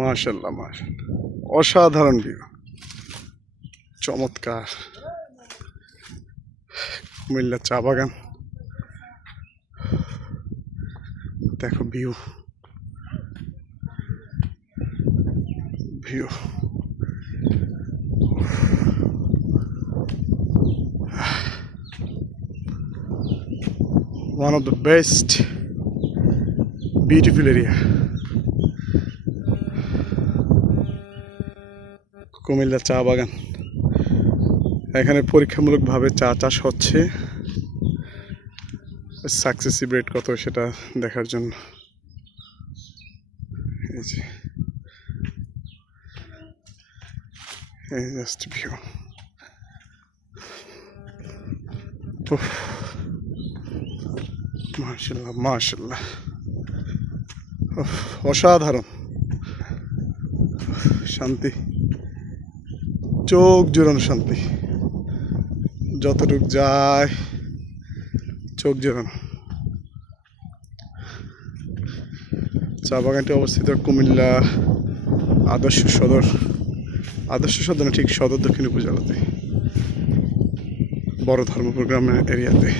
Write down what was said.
মাশাল্লাহ মাশাল্লাহ অসাধারণ ভিউ চমৎকার। কুমিল্লা চা বাগান। দেখো view view one of the best beautiful area Comilla চা বাগান। এখানে পরীক্ষামূলকভাবে চা চাষ হচ্ছে। সাকসেসিভ রেট কত সেটা দেখার জন্য। মাশাল্লাহ উফ, অসাধারণ। শান্তি। চোখ জোরানো শান্তি। যতটুক যায়, চোখ জোরানো চা বাগানটি অবস্থিত কুমিল্লা আদর্শ সদর। আদর্শ সদর ঠিক সদর দক্ষিণ উপজেলাতে। বড় ধর্মপুর গ্রামের এরিয়াতে।